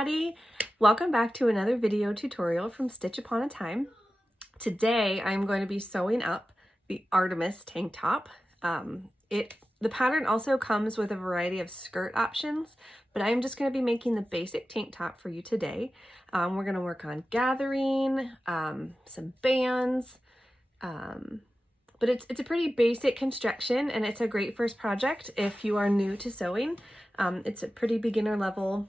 everybody! Welcome back to another video tutorial from Stitch Upon a Time. Today I'm going to be sewing up the Artemis tank top. The pattern also comes with a variety of skirt options, but I'm just going to be making the basic tank top for you today. We're going to work on gathering, some bands, but it's a pretty basic construction and it's a great first project if you are new to sewing. It's a pretty beginner level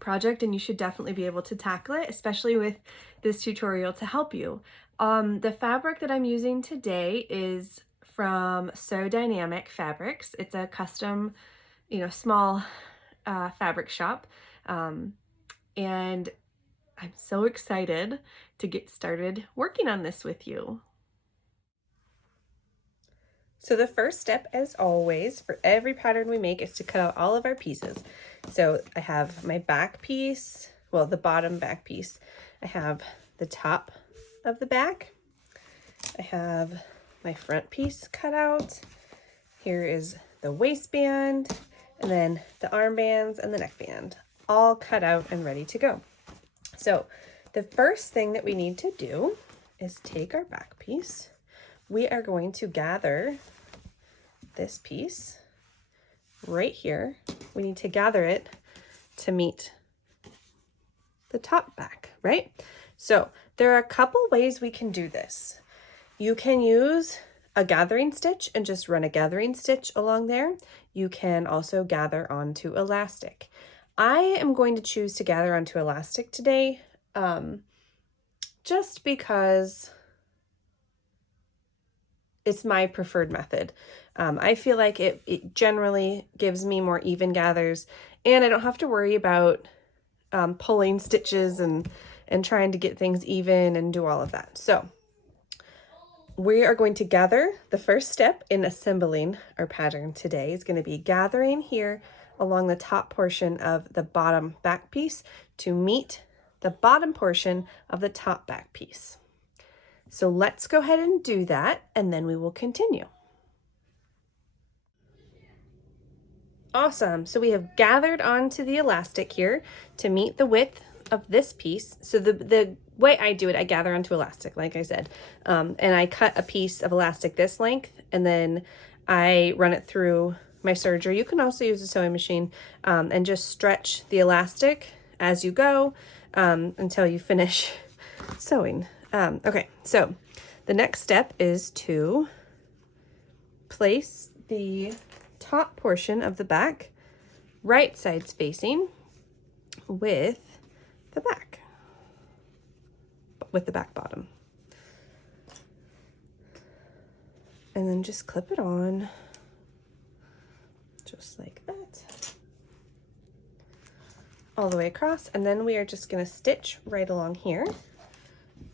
project and you should definitely be able to tackle it, especially with this tutorial to help you. The fabric that I'm using today is from Sew Dynamic Fabrics. It's a custom, small fabric shop. And I'm so excited to get started working on this with you. So the first step, as always, for every pattern we make is to cut out all of our pieces. So I have my back piece, well, the bottom back piece. I have the top of the back. I have my front piece cut out. Here is the waistband, and then the armbands and the neckband, all cut out and ready to go. So the first thing that we need to do is take our back piece. We are going to gather this piece right here. We need to gather it to meet the top back, right? So there are a couple ways we can do this. You can use a gathering stitch and just run a gathering stitch along there. You can also gather onto elastic. I am going to choose to gather onto elastic today, just because it's my preferred method. I feel like it generally gives me more even gathers, and I don't have to worry about pulling stitches and trying to get things even and do all of that. So we are going to gather. The first step in assembling our pattern today is going to be gathering here along the top portion of the bottom back piece to meet the bottom portion of the top back piece. So let's go ahead and do that, and then we will continue. Awesome. So we have gathered onto the elastic here to meet the width of this piece. So the way I do it, I gather onto elastic, like I said, and I cut a piece of elastic this length, and then I run it through my serger. You can also use a sewing machine and just stretch the elastic as you go until you finish sewing. Okay, so the next step is to place the top portion of the back right sides facing with the back bottom. And then just clip it on just like that, all the way across. And then we are just going to stitch right along here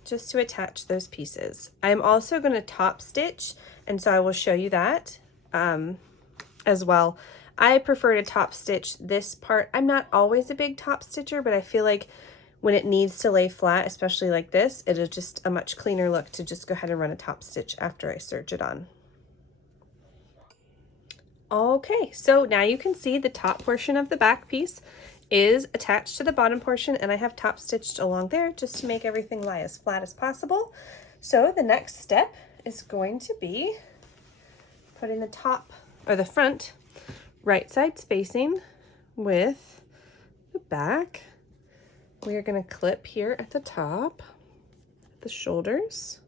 just to attach those pieces. I'm also going to top stitch, and so I will show you that as well. I prefer to top stitch this part. I'm not always a big top stitcher, but I feel like when it needs to lay flat, especially like this, it is just a much cleaner look to just go ahead and run a top stitch after I serge it on. Okay, so now you can see the top portion of the back piece is attached to the bottom portion, and I have top stitched along there just to make everything lie as flat as possible. So the next step is going to be putting the top or the front right sides facing with the back. We are going to clip here at the top, the shoulders,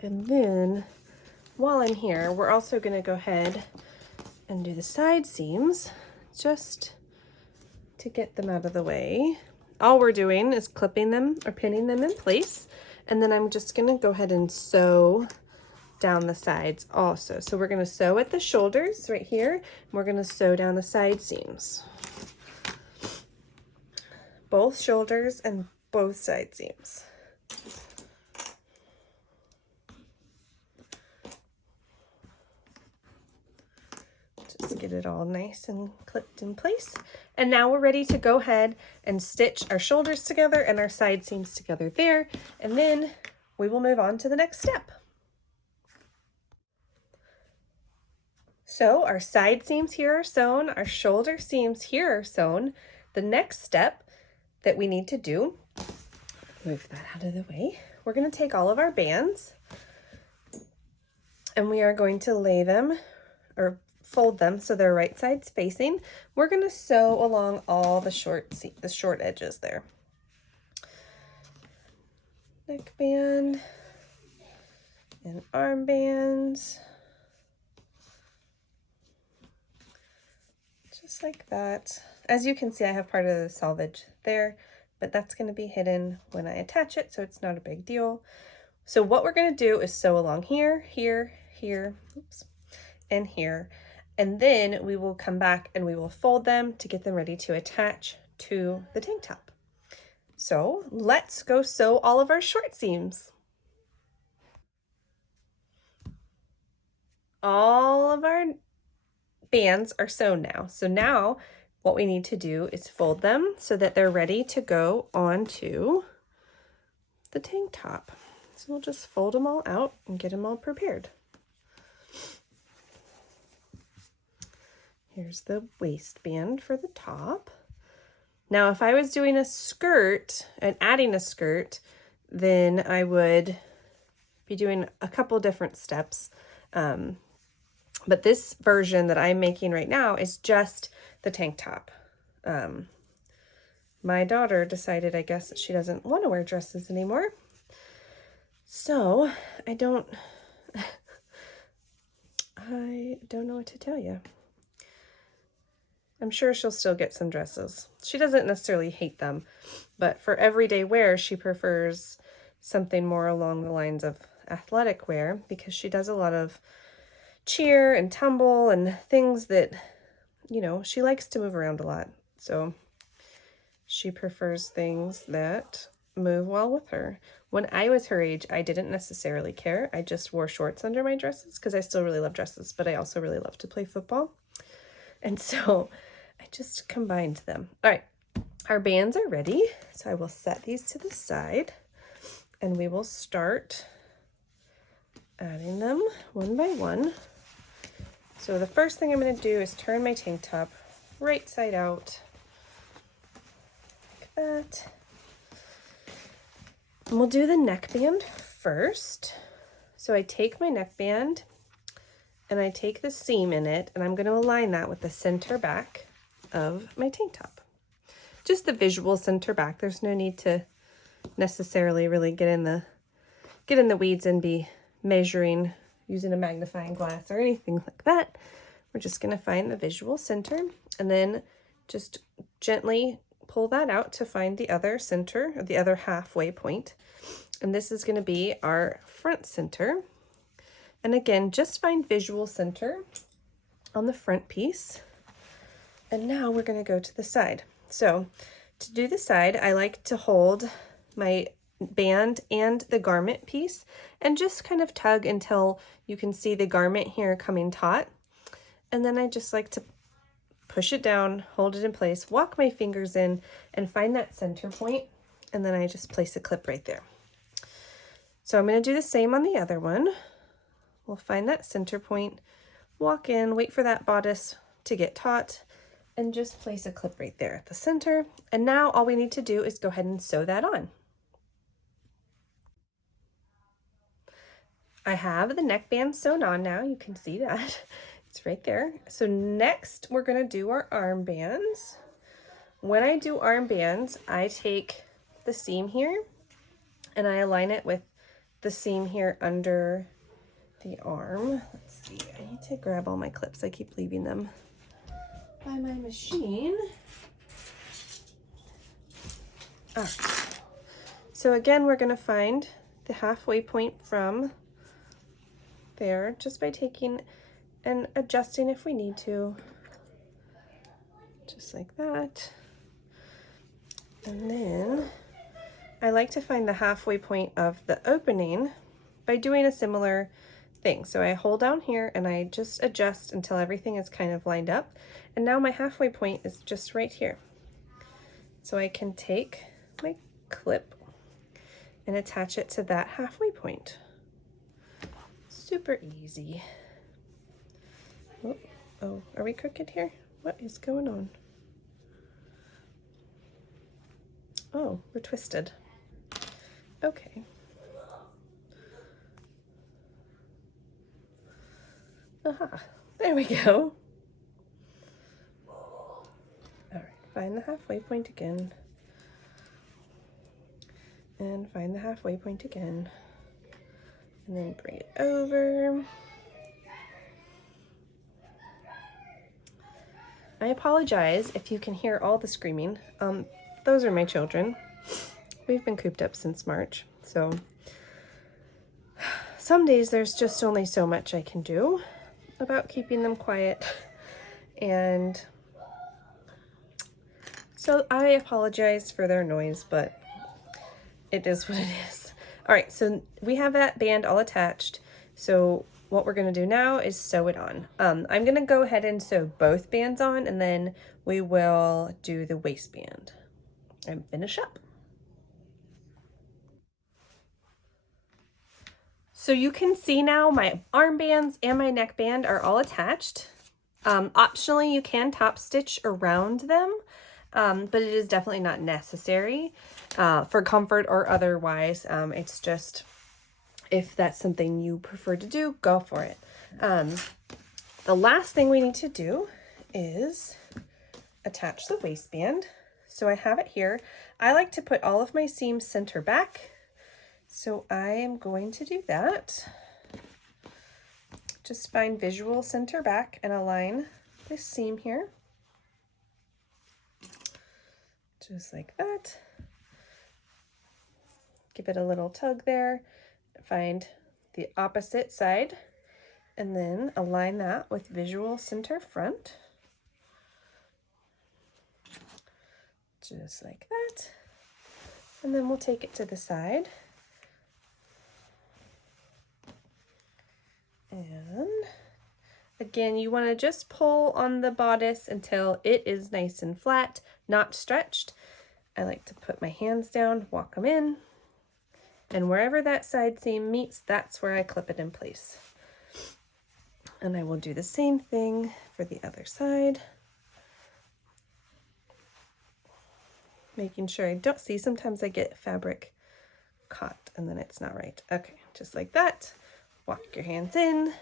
and then while I'm here, we're also going to go ahead and do the side seams just to get them out of the way. All we're doing is clipping them or pinning them in place, and then I'm just going to go ahead and sew down the sides also. So we're going to sew at the shoulders right here, and we're going to sew down the side seams, both shoulders and both side seams. Just get it all nice and clipped in place. And now we're ready to go ahead and stitch our shoulders together and our side seams together there, and then we will move on to the next step. So our side seams here are sewn, our shoulder seams here are sewn. The next step that we need to do, move that out of the way, we're going to take all of our bands and we are going to lay them or fold them so they're right sides facing. We're going to sew along all the short edges there. Neckband and armbands. Just like that. As you can see, I have part of the selvage there, but that's going to be hidden when I attach it, so it's not a big deal. So what we're going to do is sew along here, here, here, oops, and here. And then we will come back and we will fold them to get them ready to attach to the tank top. So let's go sew all of our short seams. All of our bands are sewn now. So now what we need to do is fold them so that they're ready to go onto the tank top. So we'll just fold them all out and get them all prepared. Here's the waistband for the top. Now, if I was doing a skirt and adding a skirt, then I would be doing a couple different steps. But this version that I'm making right now is just the tank top. My daughter decided, I guess, that she doesn't want to wear dresses anymore. So I don't know what to tell you. I'm sure she'll still get some dresses. She doesn't necessarily hate them, but for everyday wear, she prefers something more along the lines of athletic wear because she does a lot of cheer and tumble and things that, you know, she likes to move around a lot. So she prefers things that move well with her. When I was her age, I didn't necessarily care. I just wore shorts under my dresses because I still really love dresses, but I also really love to play football. And so I just combined them. All right, our bands are ready. So I will set these to the side and we will start adding them one by one. So the first thing I'm going to do is turn my tank top right side out like that. And we'll do the neckband first. So I take my neckband and I take the seam in it and I'm going to align that with the center back of my tank top. Just the visual center back. There's no need to necessarily really get in the weeds and be measuring using a magnifying glass or anything like that. We're just going to find the visual center and then just gently pull that out to find the other center or the other halfway point. And this is going to be our front center. And again, just find visual center on the front piece. And now we're going to go to the side. So to do the side, I like to hold my band and the garment piece and just kind of tug until you can see the garment here coming taut. And then I just like to push it down, hold it in place, walk my fingers in and find that center point. And then I just place a clip right there. So I'm going to do the same on the other one. We'll find that center point, walk in, wait for that bodice to get taut, and just place a clip right there at the center. And now all we need to do is go ahead and sew that on. I have the neckband sewn on now. You can see that. It's right there. So next we're going to do our armbands. When I do armbands, I take the seam here and I align it with the seam here under the arm. Let's see, I need to grab all my clips. I keep leaving them by my machine. So again, we're going to find the halfway point from there just by taking and adjusting if we need to, just like that. And then I like to find the halfway point of the opening by doing a similar thing. So I hold down here and I just adjust until everything is kind of lined up. And now my halfway point is just right here. So I can take my clip and attach it to that halfway point. Super easy. Oh, oh, are we crooked here? What is going on? Oh, we're twisted. Okay. Aha, there we go. All right, find the halfway point again. And find the halfway point again. And then bring it over. I apologize if you can hear all the screaming. Those are my children. We've been cooped up since March, so some days there's just only so much I can do about keeping them quiet, and so I apologize for their noise, but it is what it is. All right, so we have that band all attached, so what we're going to do now is sew it on. I'm going to go ahead and sew both bands on, and then we will do the waistband and finish up. So you can see now my armbands and my neckband are all attached. Optionally, you can top stitch around them, but it is definitely not necessary for comfort or otherwise. It's just, if that's something you prefer to do, go for it. The last thing we need to do is attach the waistband. So I have it here. I like to put all of my seams center back. So I am going to do that. Just find visual center back and align this seam here. Just like that. Give it a little tug there. Find the opposite side and then align that with visual center front. Just like that. And then we'll take it to the side. And again, you want to just pull on the bodice until it is nice and flat, not stretched. I like to put my hands down, walk them in, and wherever that side seam meets, that's where I clip it in place. And I will do the same thing for the other side. Making sure I don't see, sometimes I get fabric caught and then it's not right. Okay, just like that. Walk your hands in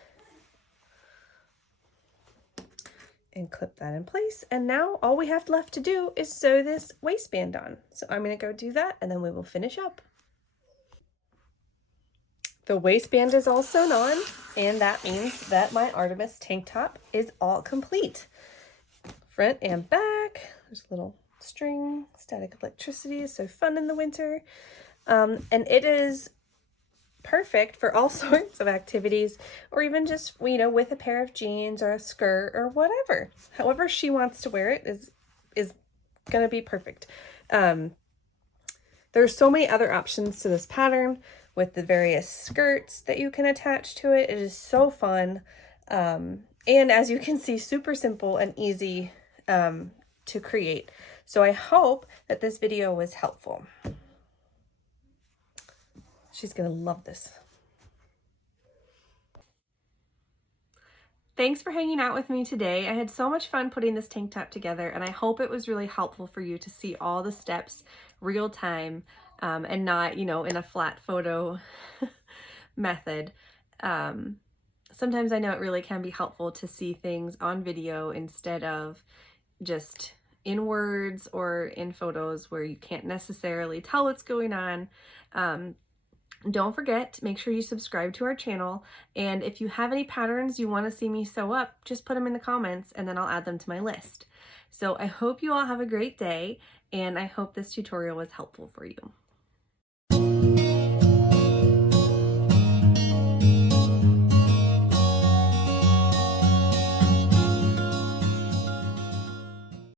and clip that in place. And now all we have left to do is sew this waistband on. So I'm going to go do that and then we will finish up. The waistband is all sewn on, and that means that my Artemis tank top is all complete. Front and back. There's a little string. Static electricity is so fun in the winter. And it is perfect for all sorts of activities, or even just, you know, with a pair of jeans or a skirt or whatever. However she wants to wear it is gonna be perfect. There's so many other options to this pattern with the various skirts that you can attach to it. It is so fun. And as you can see, super simple and easy to create. So I hope that this video was helpful. She's gonna love this. Thanks for hanging out with me today. I had so much fun putting this tank top together, and I hope it was really helpful for you to see all the steps real time and not, you know, in a flat photo method. Sometimes I know it really can be helpful to see things on video instead of just in words or in photos where you can't necessarily tell what's going on. Don't forget to make sure you subscribe to our channel, and if you have any patterns you want to see me sew up, just put them in the comments and then I'll add them to my list. So I hope you all have a great day, and I hope this tutorial was helpful for you.